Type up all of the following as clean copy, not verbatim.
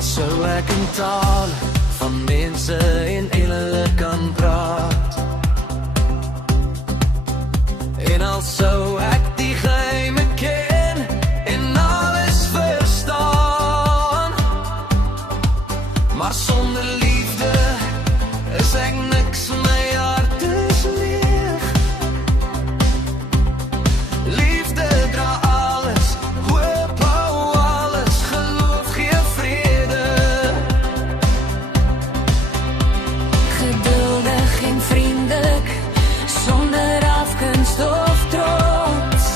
Al sou ek in tale van mense en engele kan praat, en al sou ek die geheime ken en alles verstaan, maar sonder liefde is ek niks, my hart is leeg. Liefde dra alles, hoop hou alles, geloof gee vrede. Geduldig en vriendelik, sonder afgunst of trots.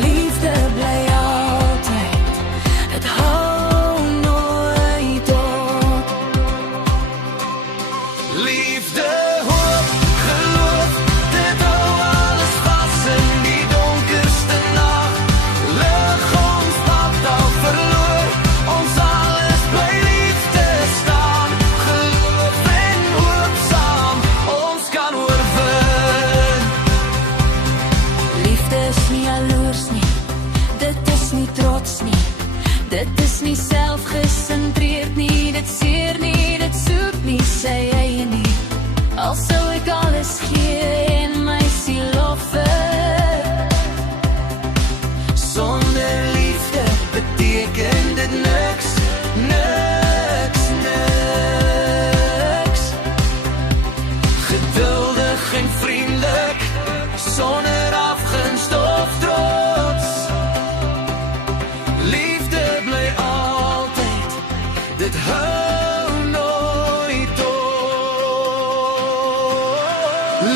Liefde bly altyd, het hou nooit op. Liefde, hoop, geloof, dit hou alles vas in die donkerste nacht. Lig ons pad al verloor, ons alles bly liefde staan. Geloof en hoop saam, ons kan oorwin. Liefde is nie jaloers nie, dit is nie trots nie, dit is nie selfgesentreerd nie, dit seer nie, dit soek nie sy eie nie. Al sou ek alles gee en my siel offer, Sonder liefde beteken dit niks, niks, niks. Geduldig en vriendelik, sonder afgunst of trots. Liefde bly altyd, dit hou nooit op.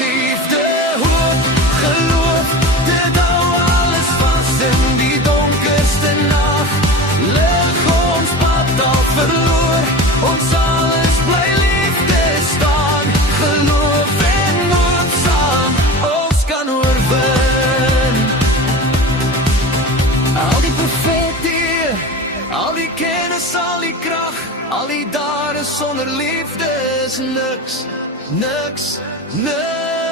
Liefde, hoop, geloof, dit hou alles vas in die donkerste nacht. Lig ons pad al verloor, ons alles bly liefde staan. Geloof en hoop saam, ons kan oorwin. Al die profetie, al die kennis, al die krag, al die dade sonder liefde is niks, niks, niks.